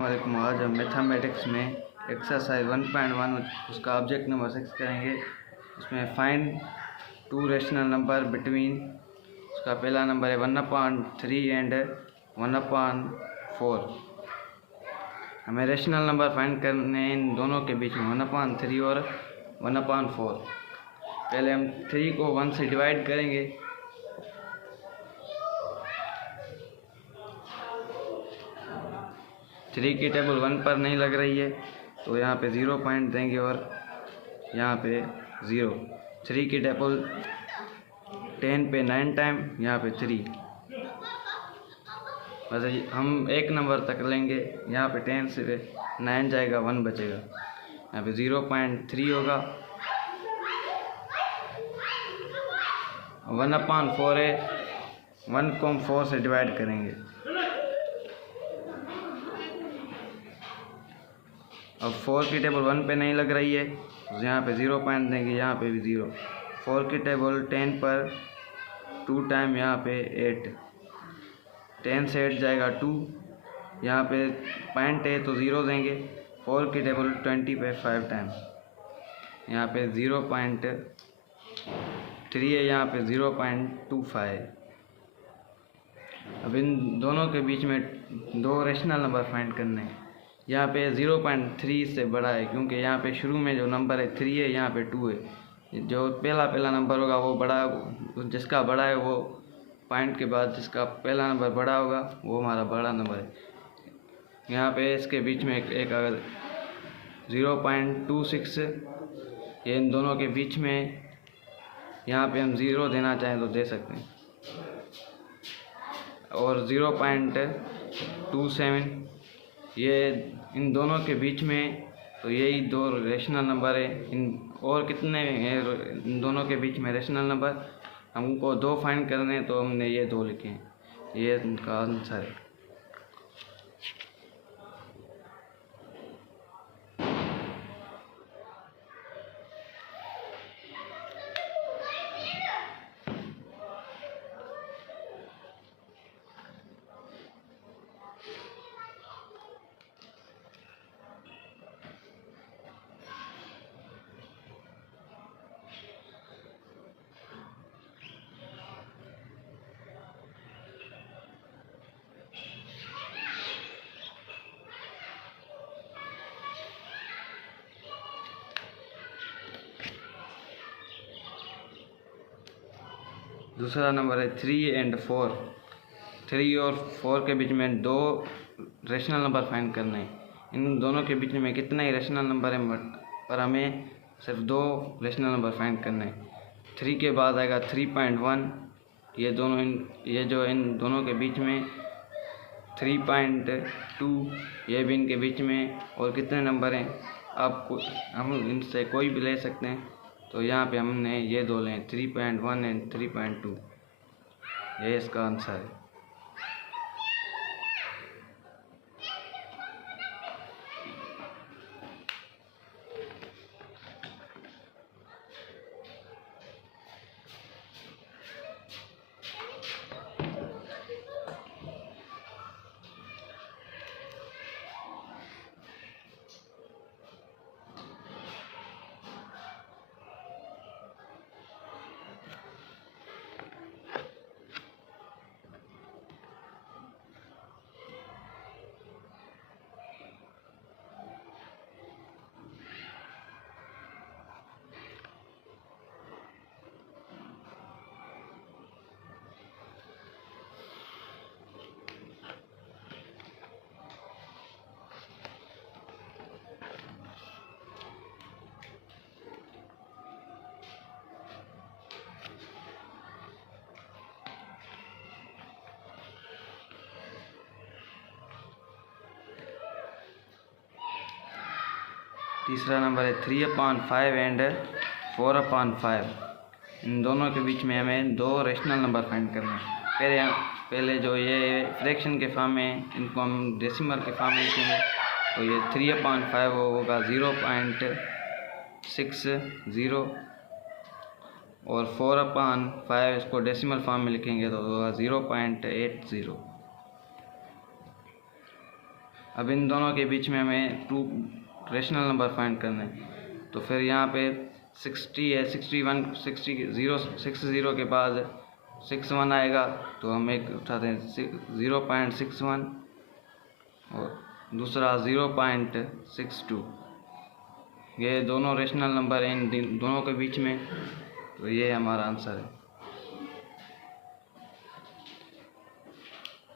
वालेकुम। आज हम मैथमेटिक्स में एक्सरसाइज 1.1 उसका ऑब्जेक्ट नंबर 6 करेंगे। इसमें find two rational number between, उसका पहला नंबर है 1/3 एंड 1/4। हमें रेशनल नंबर फाइंड करने इन दोनों के बीच में 1/3 और 1/4। पहले हम 3 को 1 से डिवाइड करेंगे। थ्री की टेबल 1 पर नहीं लग रही है तो यहाँ पे 0 पॉइंट देंगे और यहाँ पे 0। 3 की टेबल 10 पे 9 टाइम, यहाँ पे 3। बस हम एक नंबर तक लेंगे। यहाँ पे 10 से 9 जाएगा, 1 बचेगा। यहाँ पे 0.3 होगा। 1/4 है, 1 को हम 4 से डिवाइड करेंगे। अब 4 की टेबल 1 पे नहीं लग रही है तो यहाँ पे 0 पॉइंट देंगे, यहाँ पे भी 0। 4 की टेबल 10 पर 2 टाइम, यहाँ पे 8। 10 से 8 जाएगा 2, यहाँ पे पॉइंट है तो 0 देंगे। 4 की टेबल 20 पे 5 टाइम, यहाँ पे 0.3 है, यहाँ पे 0.25। अब इन दोनों के बीच में दो रेशनल नंबर फाइंड करने हैं। यहाँ पे 0.3 से बड़ा है क्योंकि यहाँ पे शुरू में जो नंबर है 3 है, यहाँ पे 2 है। जो पहला नंबर होगा वो बड़ा, जिसका बड़ा है वो पॉइंट के बाद जिसका पहला नंबर बड़ा होगा वो हमारा बड़ा नंबर है। यहाँ पे इसके बीच में एक अगर 0.26, ये इन दोनों के बीच में, यहाँ पे हम 0 देना चाहें तो दे सकते हैं। और 0.27 ये इन दोनों के बीच में, तो यही दो रेशनल नंबर है। इन और कितने हैं इन दोनों के बीच में रेशनल नंबर? हमको 2 फाइंड करने हैं तो हमने ये 2 लिखे हैं। ये इनका आंसर है। दूसरा नंबर है 3 एंड 4। 3 और 4 के बीच में 2 रेशनल नंबर फाइंड करने हैं। इन दोनों के बीच में कितना ही रेशनल नंबर है, पर हमें सिर्फ 2 रेशनल नंबर फाइंड करने हैं। 3 के बाद आएगा 3.1। ये जो इन दोनों के बीच में 3.2, ये भी इनके बीच में। और कितने नंबर हैं हम इनसे कोई भी ले सकते हैं, तो यहाँ पे हमने ये 2 लें, 3.1 एंड 3.2। ये इसका आंसर है। तीसरा नंबर है 3/5 एंड 4/5। इन दोनों के बीच में हमें 2 रेशनल नंबर फाइंड करना है। पहले जो ये फ्रैक्शन के फॉर्म में, इनको हम डेसिमल के फॉर्म में लिखेंगे। तो ये 3/5 होगा 0.60, और 4/5 इसको डेसिमल फॉर्म में लिखेंगे तो होगा 0.80। अब इन दोनों के बीच में हमें टू रेशनल नंबर फाइंड करना है। तो फिर यहाँ पे 60 है, 61, 60 के बाद 61 आएगा, तो हम एक उठाते हैं 0.61 और दूसरा 0.62। ये दोनों रेशनल नंबर हैं इन दोनों के बीच में, तो ये हमारा आंसर है।